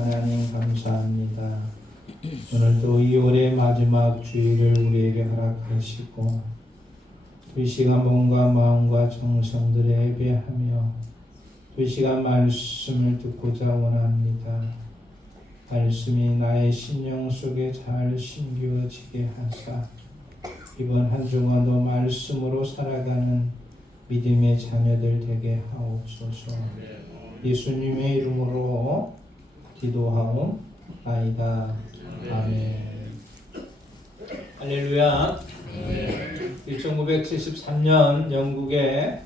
하나님 감사합니다. 오늘도 이 올해 마지막 주일을 우리에게 허락하시고 이 시간 몸과 마음과 정성들에 예배하며 이 시간 말씀을 듣고자 원합니다. 말씀이 나의 심령 속에 잘 심겨지게 하사 이번 한 주간도 말씀으로 살아가는 믿음의 자녀들 되게 하옵소서. 예수님의 이름으로 기도하옵나이다. 아멘. 할렐루야. 1973년 영국의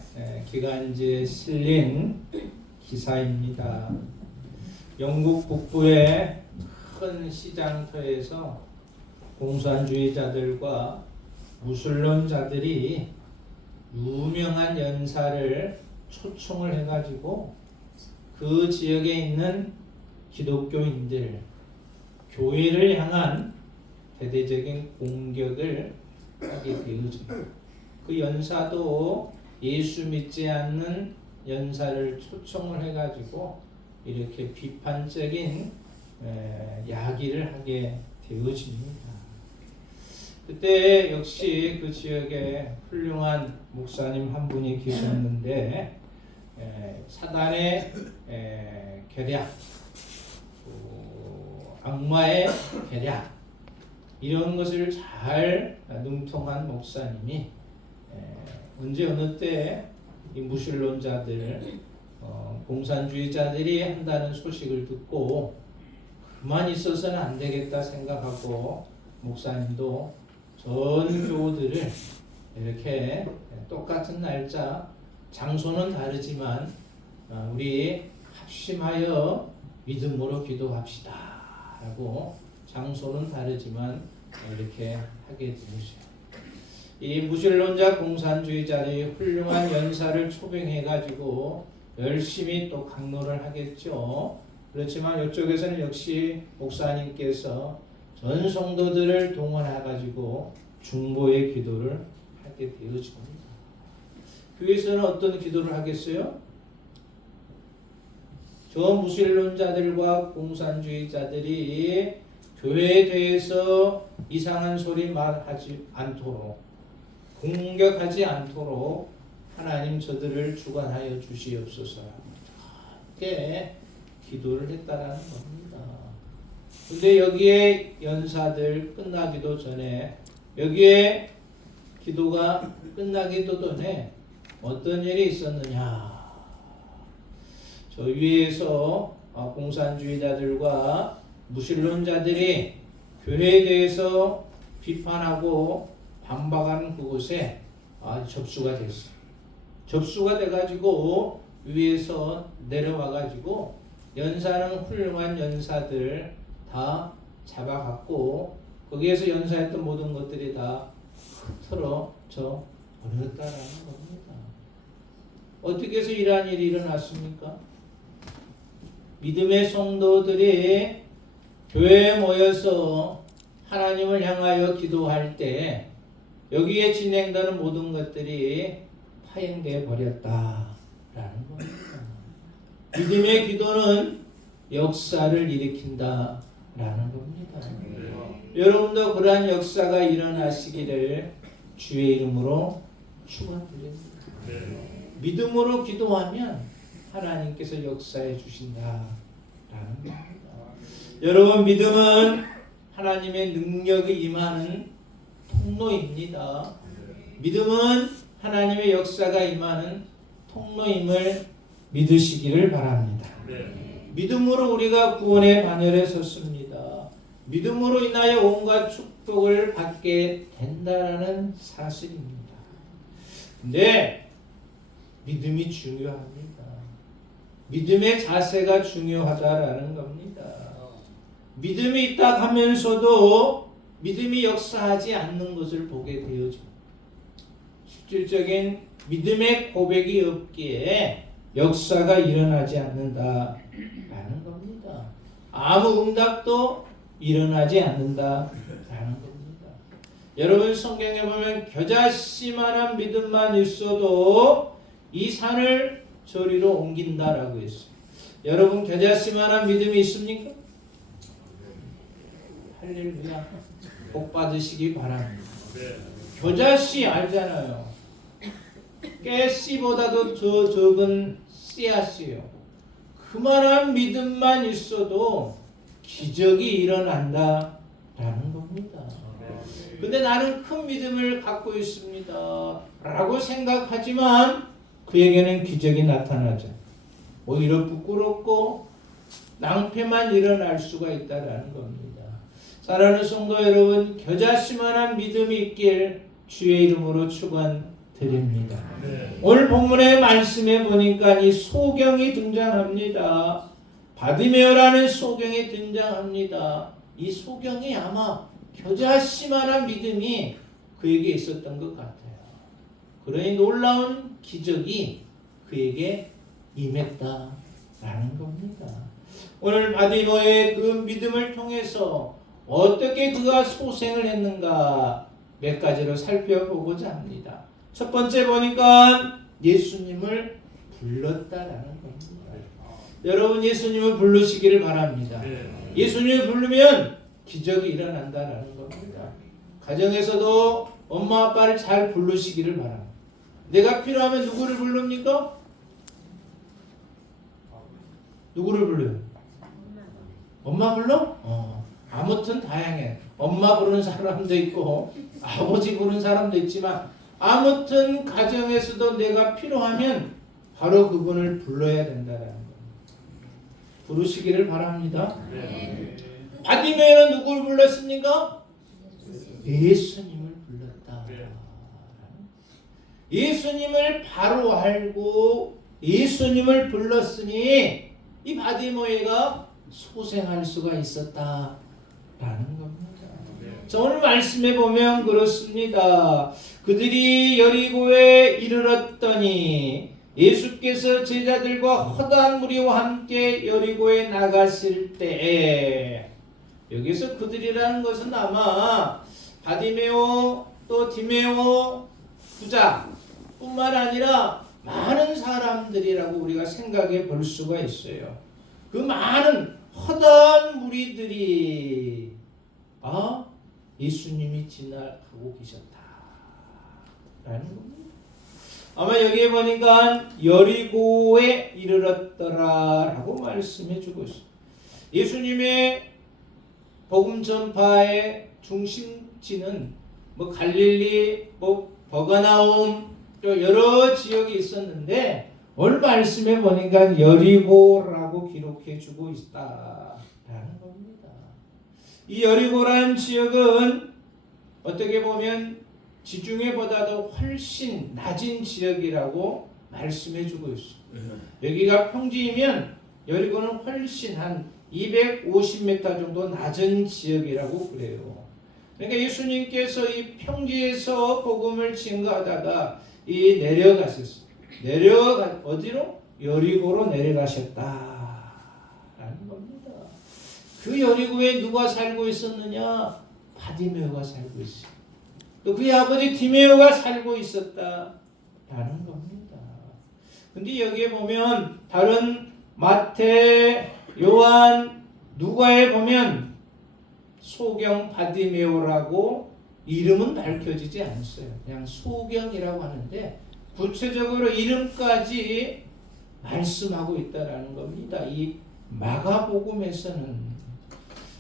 기간지에 실린 기사입니다. 영국 북부의 큰 시장터에서 공산주의자들과 무슬림자들이 유명한 연사를 초청을 해가지고 그 지역에 있는 기독교인들, 교회를 향한 대대적인 공격을 하게 되어집니다. 그 연사도 예수 믿지 않는 연사를 초청을 해가지고 이렇게 비판적인 이야기를 하게 되어집니다. 그때 역시 그 지역에 훌륭한 목사님 한 분이 계셨는데 사단의 계략, 악마의 계략 이런 것을 잘 능통한 목사님이 언제 어느 때 이 무슬림자들 공산주의자들이 한다는 소식을 듣고 그만 있어서는 안 되겠다 생각하고 목사님도 전 교우들을 이렇게 똑같은 날짜, 장소는 다르지만 우리 합심하여 믿음으로 기도합시다 라고 장소는 다르지만 이렇게 하게 되죠. 이 무슬림자 공산주의자들이 훌륭한 연사를 초빙해가지고 열심히 또 강론을 하겠죠. 그렇지만 이쪽에서는 역시 목사님께서 전 성도들을 동원해가지고 중보의 기도를 하게 되어집니다. 교회에서는 어떤 기도를 하겠어요? 저 무슬림자들과 공산주의자들이 교회에 대해서 이상한 소리 말하지 않도록, 공격하지 않도록 하나님 저들을 주관하여 주시옵소서. 이렇게 기도를 했다라는 겁니다. 근데 여기에 연사들 끝나기도 전에, 여기에 기도가 끝나기도 전에 어떤 일이 있었느냐? 저 위에서 공산주의자들과 무슬림자들이 교회에 대해서 비판하고 반박하는 그곳에 접수가 됐어요. 접수가 돼가지고 위에서 내려와가지고 연사는 훌륭한 연사들 다 잡아갔고 거기에서 연사했던 모든 것들이 다 흩어져 버렸다라는 겁니다. 어떻게 해서 이러한 일이 일어났습니까? 믿음의 성도들이 교회에 모여서 하나님을 향하여 기도할 때 여기에 진행되는 모든 것들이 파행되어 버렸다라는 겁니다. 믿음의 기도는 역사를 일으킨다라는 겁니다. 여러분도 그러한 역사가 일어나시기를 주의 이름으로 축원드립니다. 믿음으로 기도하면 하나님께서 역사해 주신다라는 겁니다. 여러분, 믿음은 하나님의 능력이 임하는 통로입니다. 믿음은 하나님의 역사가 임하는 통로임을 믿으시기를 바랍니다. 믿음으로 우리가 구원의 반열에 섰습니다. 믿음으로 인하여 온갖 축복을 받게 된다라는 사실입니다. 근데 믿음이 중요합니다. 믿음의 자세가 중요하다라는 겁니다. 믿음이 있다 하면서도 믿음이 역사하지 않는 것을 보게 되어져. 실질적인 믿음의 고백이 없기에 역사가 일어나지 않는다라는 겁니다. 아무 응답도 일어나지 않는다라는 겁니다. 여러분, 성경에 보면 겨자씨만한 믿음만 있어도 이 산을 저리로 옮긴다라고 했어요. 여러분, 겨자씨만한 믿음이 있습니까? 할렐루야. 복 받으시기 바랍니다. 겨자씨 알잖아요. 깨씨보다도 더 적은 씨앗이에요. 그만한 믿음만 있어도 기적이 일어난다라는 겁니다. 근데 나는 큰 믿음을 갖고 있습니다 라고 생각하지만 그에게는 기적이 나타나죠. 오히려 부끄럽고 낭패만 일어날 수가 있다는 겁니다. 사랑하는 성도 여러분, 겨자씨만한 믿음이 있길 주의 이름으로 축원드립니다. 오늘 본문의 말씀에 보니까 이 소경이 등장합니다. 바디메오라는 소경이 등장합니다. 이 소경이 아마 겨자씨만한 믿음이 그에게 있었던 것 같아요. 그러니 놀라운 기적이 그에게 임했다라는 겁니다. 오늘 바디메오의 그 믿음을 통해서 어떻게 그가 소생을 했는가 몇 가지로 살펴보고자 합니다. 첫 번째 보니까 예수님을 불렀다라는 겁니다. 여러분 예수님을 부르시기를 바랍니다. 예수님을 부르면 기적이 일어난다라는 겁니다. 가정에서도 엄마 아빠를 잘 부르시기를 바랍니다. 내가 필요하면 누구를 부릅니까? 누구를 불러요? 엄마 불러? 아무튼 다양해. 엄마 부르는 사람도 있고 아버지 부르는 사람도 있지만 아무튼 가정에서도 내가 필요하면 바로 그분을 불러야 된다는 겁니다. 부르시기를 바랍니다. 바디메오는 누구를 불렀습니까? 예수님을 불렀다. 예수님을 바로 알고 예수님을 불렀으니 이 바디메오가 소생할 수가 있었다라는 겁니다. 자, 오늘 말씀해 보면 그렇습니다. 그들이 여리고에 이르렀더니 예수께서 제자들과 허다한 무리와 함께 여리고에 나갔을 때에, 여기서 그들이라는 것은 아마 바디메오 또 디메오 부자 뿐만 아니라 많은 사람들이라고 우리가 생각해 볼 수가 있어요. 그 많은 허다한 무리들이 예수님이 지나가고 계셨다라는 겁니다. 아마 여기에 보니까 여리고에 이르렀더라라고 말씀해 주고 있어요. 예수님의 복음 전파의 중심지는 갈릴리, 버가나움 또 여러 지역이 있었는데 오늘 말씀에 보니까 여리고라고 기록해 주고 있다라는 겁니다. 이 여리고라는 지역은 어떻게 보면 지중해보다도 훨씬 낮은 지역이라고 말씀해 주고 있어요. 여기가 평지이면 여리고는 훨씬 한 250m 정도 낮은 지역이라고 그래요. 그러니까 예수님께서 이 평지에서 복음을 증거하다가 내려가셨어요. 어디로? 여리고로 내려가셨다라는 겁니다. 그 여리고에 누가 살고 있었느냐? 바디메오가 살고 있어요. 또 그의 아버지 디메오가 살고 있었다라는 겁니다. 근데 여기에 보면 다른 마태, 요한, 누가에 보면 소경 바디메오라고 이름은 밝혀지지 않았어요. 그냥 소경이라고 하는데 구체적으로 이름까지 말씀하고 있다라는 겁니다. 이 마가복음에서는.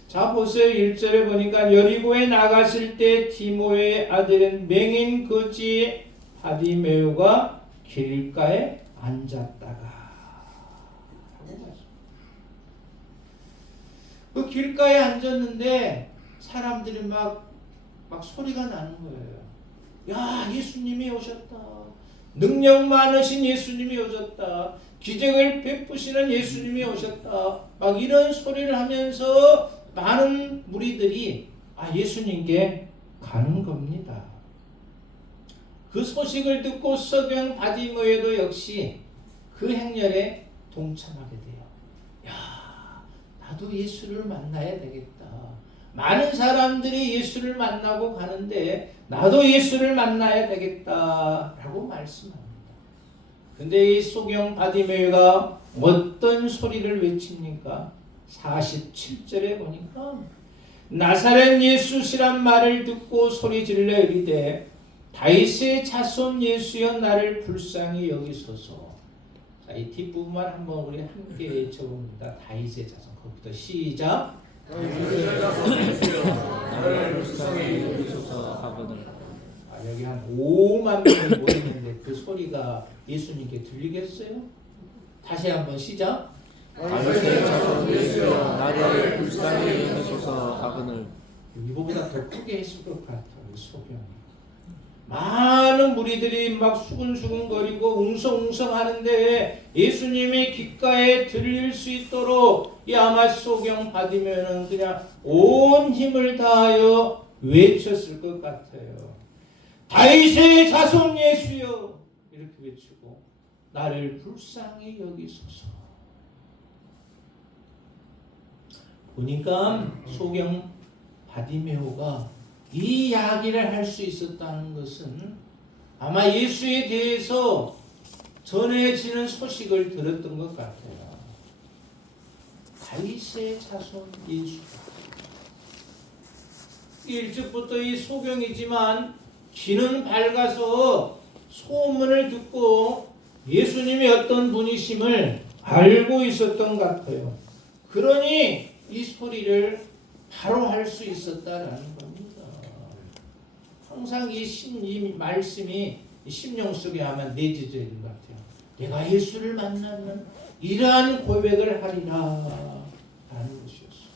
자 보세요. 1절에 보니까 여리고에 나갔을 때 디모의 아들인 맹인 거지 바디메오가 길가에 앉았다가, 그 길가에 앉았는데 사람들이 막 소리가 나는 거예요. 야, 예수님이 오셨다. 능력 많으신 예수님이 오셨다. 기적을 베푸시는 예수님이 오셨다. 막 이런 소리를 하면서 많은 무리들이 예수님께 가는 겁니다. 그 소식을 듣고 소경 바디메오도 역시 그 행렬에 동참하게 돼요. 야, 나도 예수를 만나야 되겠다. 많은 사람들이 예수를 만나고 가는데 나도 예수를 만나야 되겠다라고 말씀합니다. 근데 이 소경 바디메오가 어떤 소리를 외칩니까? 47절에 보니까 나사렛 예수시란 말을 듣고 소리질러 이르되 다윗의 자손 예수여 나를 불쌍히 여기소서. 자, 이 뒷부분만 한번 우리 함께 외쳐봅니다. 다윗의 자손. 거기부터 시작. 다윗의 자손 예수여 나를 불쌍히 여기소서 하거늘. 여기 한 5만 명이 모이는데 그 소리가 예수님께 들리겠어요? 다시 한번 시작. 다윗의 자손 예수여 나를 불쌍히 여기소서 하거늘. 이거보다 더 크게 했을 것 같아요. 소경이. 많은 무리들이 막 수근수근거리고 웅성웅성 하는데 예수님의 귓가에 들릴 수 있도록 이 아마 소경 받으면은 그냥 온 힘을 다하여 외쳤을 것 같아요. 다윗의 자손 예수여 이렇게 외치고 나를 불쌍히 여기소서. 보니까 소경 바디메오가 이 이야기를 할 수 있었다는 것은 아마 예수에 대해서 전해지는 소식을 들었던 것 같아요. 다윗의 자손 예수. 일찍부터 이 소경이지만 귀는 밝아서 소문을 듣고 예수님이 어떤 분이심을 알고 있었던 것 같아요. 그러니 이 소리를 바로 할 수 있었다라는 겁니다. 항상 이 말씀이 심령 속에 아마 내재져 있는 것 같아요. 내가 예수를 만나면 이러한 고백을 하리라 라는 것이었어요.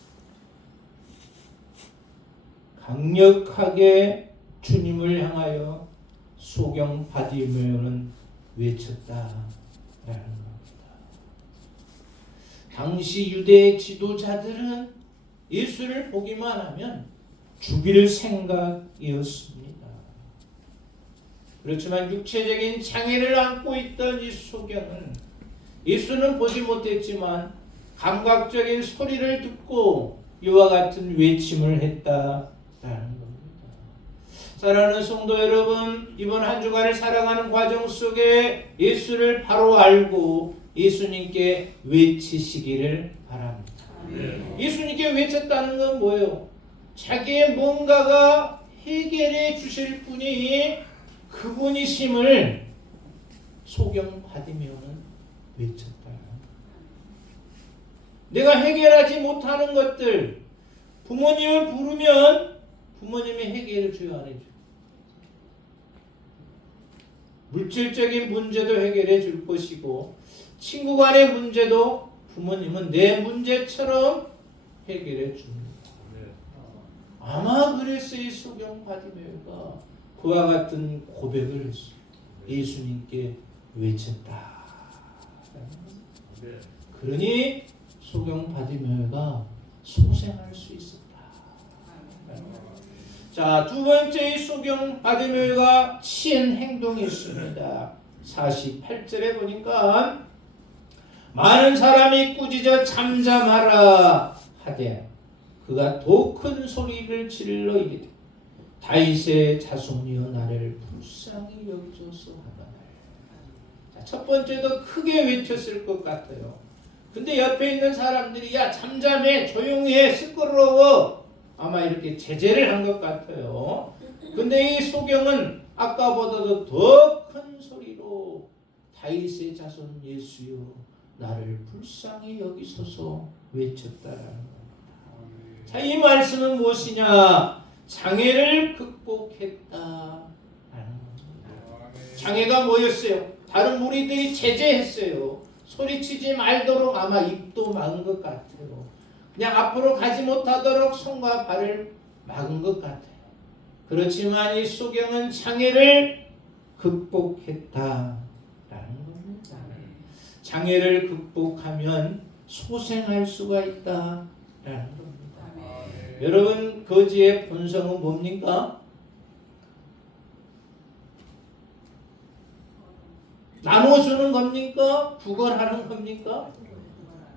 강력하게 주님을 향하여 소경 바디메오는 외쳤다라는 겁니다. 당시 유대 지도자들은 예수를 보기만 하면 죽일 생각이었습니다. 그렇지만 육체적인 장애를 안고 있던 이 소경은 예수는 보지 못했지만 감각적인 소리를 듣고 이와 같은 외침을 했다라는 겁니다. 사랑하는 성도 여러분, 이번 한 주간을 살아가는 과정 속에 예수를 바로 알고 예수님께 외치시기를 바랍니다. 예수님께 외쳤다는 건 뭐예요? 자기의 뭔가가 해결해 주실 분이 그분이심을 소경 바디메오는 외쳤다. 내가 해결하지 못하는 것들, 부모님을 부르면 부모님이 해결해 줘요, 안 해줘요? 물질적인 문제도 해결해 줄 것이고 친구 간의 문제도 부모님은 내 문제처럼 해결해 줍니다. 아마 그랬어요. 이 소경 바디메오가 그와 같은 고백을 했어요. 예수님께 외쳤다. 그러니 소경 바디메오가 소생할 수 있었다. 자, 두 번째 이 소경 바디메오가 취한 행동이 있습니다. 48절에 보니까 많은 사람이 꾸짖어 잠잠하라 하되 그가 더 큰 소리를 질러 이르되 다윗의 자손이여 나를 불쌍히 여기소서 하거늘. 첫 번째도 크게 외쳤을 것 같아요. 근데 옆에 있는 사람들이 야 잠잠해 조용히 해 시끄러워 아마 이렇게 제재를 한 것 같아요. 근데 이 소경은 아까보다도 더 큰 소리로 다윗의 자손 예수여 나를 불쌍히 여기소서 외쳤다라는 겁니다. 자, 이 말씀은 무엇이냐? 장애를 극복했다라는 겁니다. 장애가 뭐였어요? 다른 무리들이 제재했어요. 소리치지 말도록 아마 입도 막은 것 같아요. 그냥 앞으로 가지 못하도록 손과 발을 막은 것 같아요. 그렇지만 이 소경은 장애를 극복했다라는 겁니다. 장애를 극복하면 소생할 수가 있다라는 겁니다. 여러분, 거지의 본성은 뭡니까? 나눠주는 겁니까? 구걸하는 겁니까?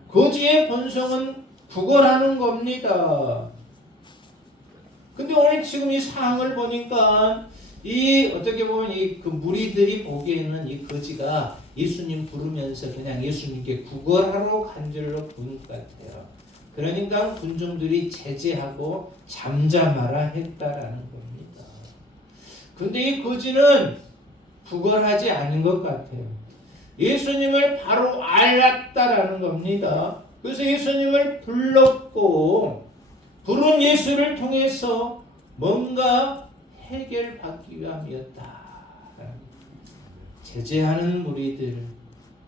거지의 본성은 구걸하는 겁니다. 근데 오늘 지금 이 상황을 보니까 이 어떻게 보면 이 그 무리들이 보기에는 이 거지가 예수님 부르면서 그냥 예수님께 구걸하러 간 줄로 보는 것 같아요. 그러니까 군중들이 제재하고 잠잠하라 했다라는 겁니다. 근데 이 거지는 부걸하지 않은 것 같아요. 예수님을 바로 알았다라는 겁니다. 그래서 예수님을 불렀고 부른 예수를 통해서 뭔가 해결받기 위함이었다. 제재하는 무리들,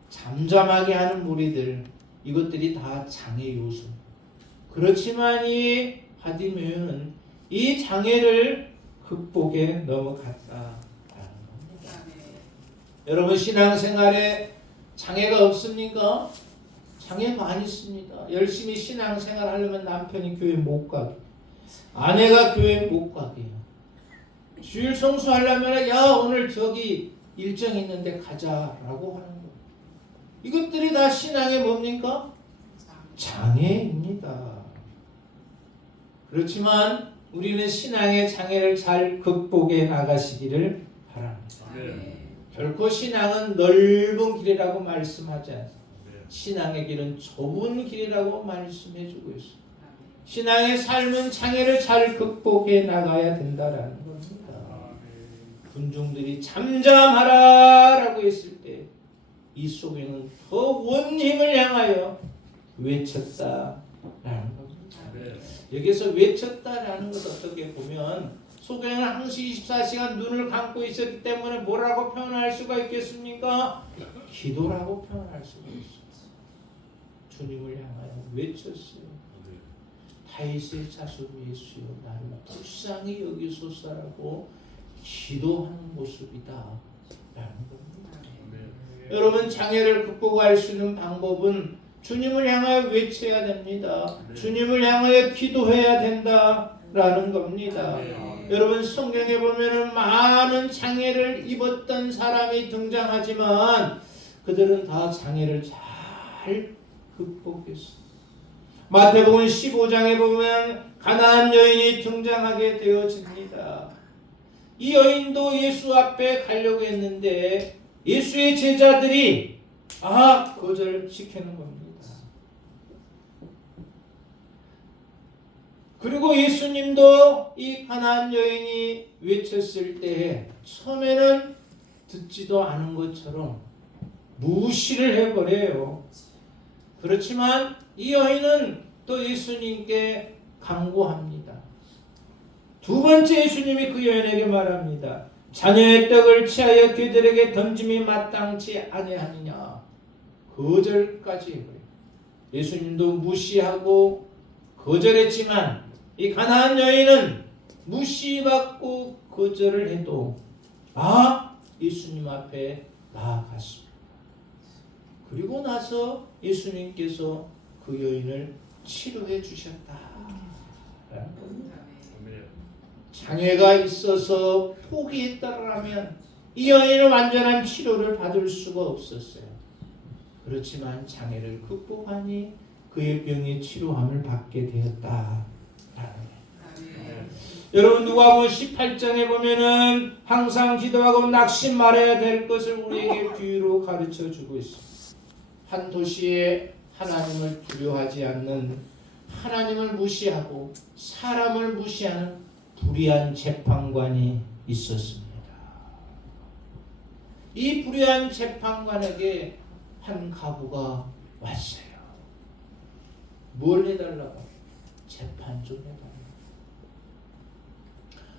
잠잠하게 하는 무리들, 이것들이 다 장애 요소. 그렇지만 이 바디메오는 이 장애를 극복해 넘어갔다. 여러분 신앙생활에 장애가 없습니까? 장애 많이 있습니다. 열심히 신앙생활 하려면 남편이 교회 못 가게, 아내가 교회 못 가게, 주일 성수하려면 야 오늘 저기 일정 있는데 가자라고 하는 거. 이것들이 다 신앙의 뭡니까? 장애입니다. 그렇지만 우리는 신앙의 장애를 잘 극복해 나가시기를 바랍니다. 결코 신앙은 넓은 길이라고 말씀하지 않습니다. 신앙의 길은 좁은 길이라고 말씀해주고 있습니다. 신앙의 삶은 장애를 잘 극복해 나가야 된다라는 겁니다. 군중들이 잠잠하라라고 했을 때 이 속에는 더 원힘을 향하여 외쳤다라는 겁니다. 여기서 외쳤다라는 것을 어떻게 보면 속에는 항시 24시간 눈을 감고 있었기 때문에 뭐라고 표현할 수가 있겠습니까? 기도라고 표현할 수가 있어요. 주님을 향하여 외쳤어요. 다윗의 자손 예수여 나를 불쌍히 여기소서라고 기도하는 모습이다 라는 겁니다. 여러분 장애를 극복할 수 있는 방법은 주님을 향하여 외쳐야 됩니다. 주님을 향하여 기도해야 된다라는 겁니다. 여러분 성경에 보면은 많은 장애를 입었던 사람이 등장하지만 그들은 다 장애를 잘 극복했습니다. 마태복음 15장에 보면 가나안 여인이 등장하게 되어집니다. 이 여인도 예수 앞에 가려고 했는데 예수의 제자들이 거절시키는 겁니다. 그리고 예수님도 이 가나안 여인이 외쳤을 때 처음에는 듣지도 않은 것처럼 무시를 해버려요. 그렇지만 이 여인은 또 예수님께 강구합니다. 두 번째 예수님이 그 여인에게 말합니다. 자녀의 떡을 취하여 그들에게 던짐이 마땅치 아니하느냐. 거절까지 해버려요. 예수님도 무시하고 거절했지만 이 가나안 여인은 무시받고 거절을 해도 예수님 앞에 나아갔습니다. 그리고 나서 예수님께서 그 여인을 치료해 주셨다. 장애가 있어서 포기했다라면 이 여인은 완전한 치료를 받을 수가 없었어요. 그렇지만 장애를 극복하니 그의 병의 치료함을 받게 되었다. 여러분 누가복음 18장에 보면은 항상 기도하고 낙심 말아야 될 것을 우리에게 비유로 가르쳐 주고 있습니다. 한 도시에 하나님을 두려워하지 않는, 하나님을 무시하고 사람을 무시하는 불의한 재판관이 있었습니다. 이 불의한 재판관에게 한 가부가 왔어요. 뭘 해달라고? 재판 좀 해달라고.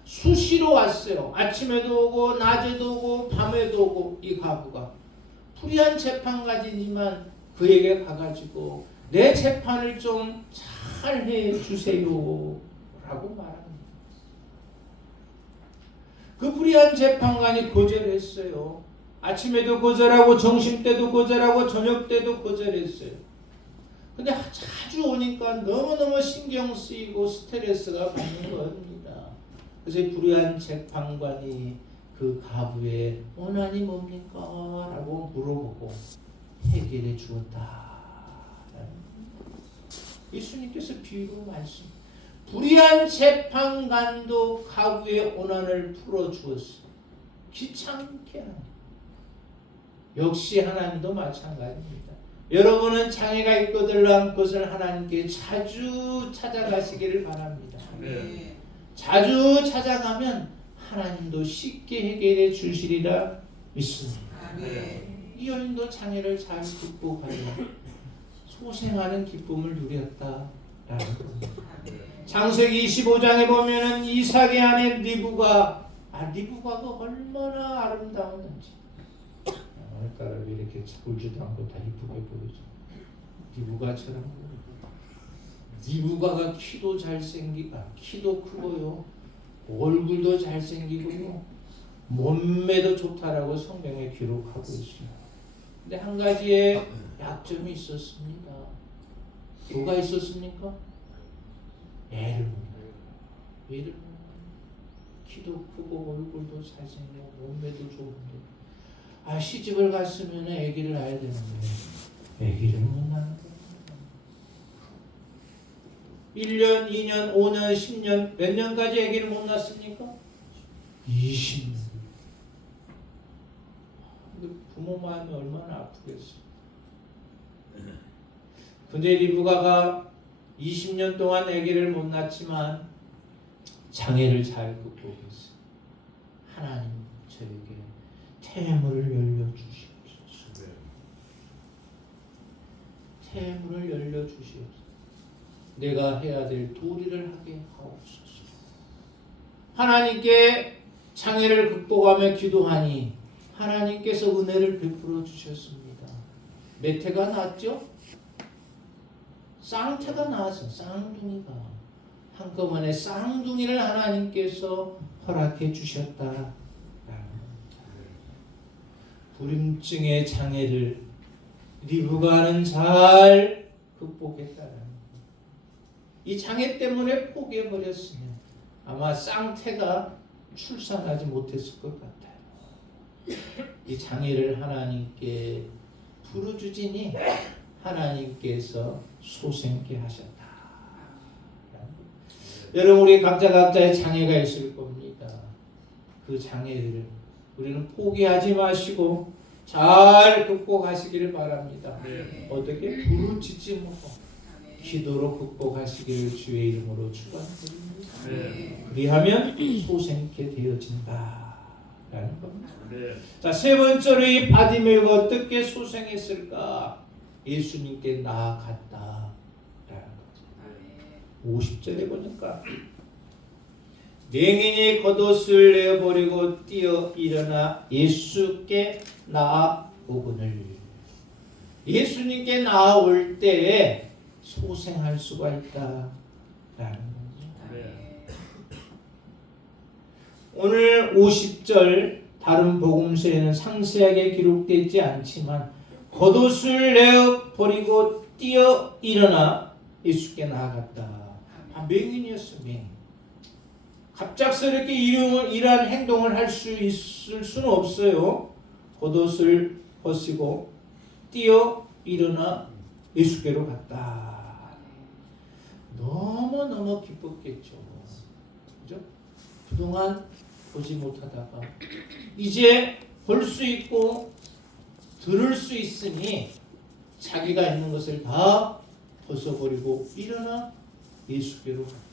수시로 왔어요. 아침에도 오고 낮에도 오고 밤에도 오고 이 가부가 불의한 재판관이지만 그에게 가가지고 내 재판을 좀 잘 해주세요 라고 말합니다. 그 불의한 재판관이 거절했어요. 아침에도 거절하고 점심때도 거절하고 저녁때도 거절했어요. 근데 자주 오니까 너무너무 신경 쓰이고 스트레스가 받는 겁니다. 그래서 불의한 재판관이 그 가부의 원한이 뭡니까? 라고 물어보고 해결해 주었다. 예수님께서 비유로 말씀. 불의한 재판관도 가부의 원한을 풀어주었어요. 귀찮게 하는. 역시 하나님도 마찬가지입니다. 여러분은 장애가 있거들랑 그것을 하나님께 자주 찾아가시기를 바랍니다. 네. 자주 찾아가면 하나님도 쉽게 해결해 주시리라 믿습니다. 이 여인도 장애를 잘 극복하여 소생하는 기쁨을 누렸다라는 겁니다. 창세기 25장에 보면은 이삭의 아내 리브가가 얼마나 아름다웠는지. 오늘따라 왜 이렇게 울지도 않고 다 이쁘게 보이죠. 리브가처럼. 리브가가 키도 키도 크고요, 얼굴도 잘생기고요, 몸매도 좋다라고 성경에 기록하고 있어요. 근데 한 가지의 약점이 있었습니다. 뭐가 있었습니까? 애를 못 키도 크고 얼굴도 잘생기고 몸매도 좋은데 시집을 갔으면 아기를 낳아야 되는데 아기를 못 낳는 거예요. 1년, 2년, 5년, 10년 몇 년까지 아기를 못 낳습니까? 20년. 부모 마음이 얼마나 아프겠어요. 근데 리브가가 20년 동안 아기를 못 낳지만 장애를 잘 극복했어요. 하나님 저에게 태물을 열려주시옵소서. 태물을 열려주시옵소서. 내가 해야 될 도리를 하게 하옵소서. 하나님께 장애를 극복하며 기도하니 하나님께서 은혜를 베풀어 주셨습니다. 몇 해가 났죠? 쌍태가 나왔어. 쌍둥이가 한꺼번에 쌍둥이를 하나님께서 허락해 주셨다. 불임증의 장애를 리브가는 잘 극복했다는. 이 장애 때문에 포기해 버렸으면 아마 쌍태가 출산하지 못했을 것 같아요. 이 장애를 하나님께 부르주지니 하나님께서 소생케 하셨다. 여러분, 우리 각자의 장애가 있을 겁니다. 그 장애를 우리는 포기하지 마시고 잘 극복하시기를 바랍니다. 네. 어떻게? 부르짖지 못하고 기도로 극복하시기를 주의 이름으로 축원드립니다. 네. 그리하면 소생케 되어진다 라는 겁니다. 네. 자, 세 번째로 이 바디메오가 어떻게 소생했을까? 예수님께 나아갔다 라는 겁니다. 50절에 보니까 맹인이 겉옷을 내어버리고 뛰어 일어나 예수께 나아오거늘. 예수님께 나아올 때에 소생할 수가 있다라는 겁니다. 네. 오늘 50절 다른 복음서에는 상세하게 기록되지 않지만 겉옷을 내어 버리고 뛰어 일어나 예수께 나아갔다. 맹인이었어. 맹인. 갑작스럽게 이러한 행동을 할 수 있을 수는 없어요. 겉옷을 벗고 뛰어 일어나 예수께로 갔다. 너무너무 기뻤겠죠. 그죠? 그동안 보지 못하다가 이제 볼 수 있고 들을 수 있으니 자기가 있는 것을 다 벗어버리고 일어나 예수께로 갔다.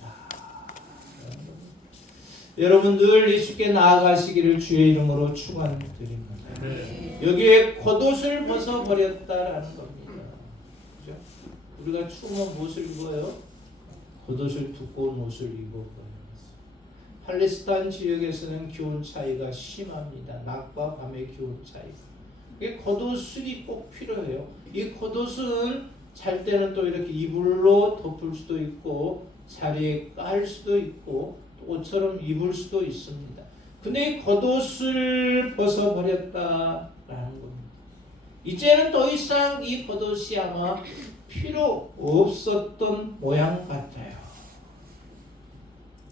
여러분 늘 예수께 나아가시기를 주의 이름으로 축원드립니다. 네. 여기에 겉옷을 벗어버렸다라는 겁니다. 그죠? 우리가 추우면 무엇을 입어요? 겉옷을 두꺼운 옷을 입어버려요. 팔레스타인 지역에서는 기온 차이가 심합니다. 낮과 밤의 기온 차이가. 겉옷이 꼭 필요해요. 이 겉옷은 잘 때는 또 이렇게 이불로 덮을 수도 있고 자리에 깔 수도 있고 옷처럼 입을 수도 있습니다. 근데 이 겉옷을 벗어버렸다라는 겁니다. 이제는 더 이상 이 겉옷이 아마 필요 없었던 모양 같아요.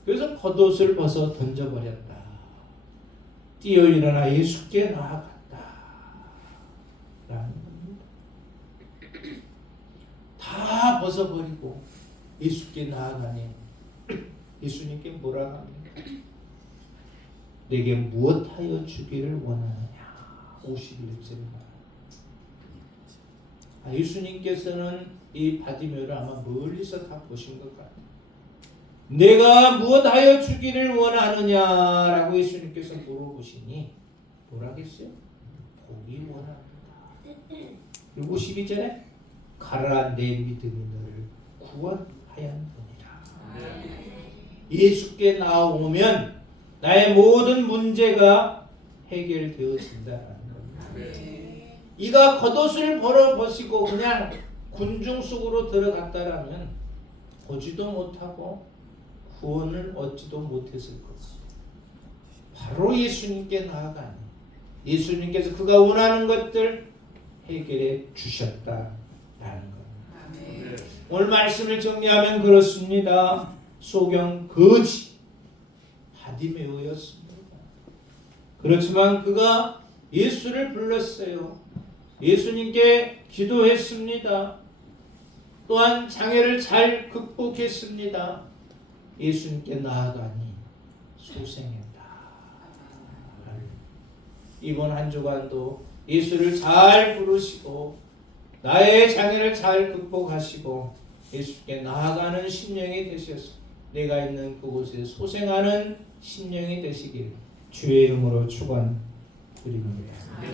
그래서 겉옷을 벗어 던져버렸다. 뛰어 일어나 예수께 나아갔다. 라는 겁니다. 다 벗어버리고 예수께 나아가니 예수님께 뭐라 합니까? 내게 무엇하여 주기를 원하느냐. 51절에 예수님께서는 이 바디메오를 아마 멀리서 다 보신 것 같아요. 내가 무엇하여 주기를 원하느냐라고 예수님께서 물어보시니 뭐라겠어요? 보기 원합니다. 그리고 12절에 가라 내 믿음이 너를 구원하였느니라. 예수께 나오면 나의 모든 문제가 해결되어진다는 겁니다. 이가 겉옷을 벗고 그냥 군중 속으로 들어갔다라면 보지도 못하고 구원을 얻지도 못했을 것입니다. 바로 예수님께 나아가니 예수님께서 그가 원하는 것들 해결해 주셨다라는 겁니다. 오늘 말씀을 정리하면 그렇습니다. 소경 거지 바디메오였습니다. 그렇지만 그가 예수를 불렀어요. 예수님께 기도했습니다. 또한 장애를 잘 극복했습니다. 예수님께 나아가니 소생했다. 이번 한 주간도 예수를 잘 부르시고 나의 장애를 잘 극복하시고 예수께 나아가는 심령이 되셔서 내가 있는 그곳에 소생하는 심령이 되시길 주의 이름으로 축원드립니다.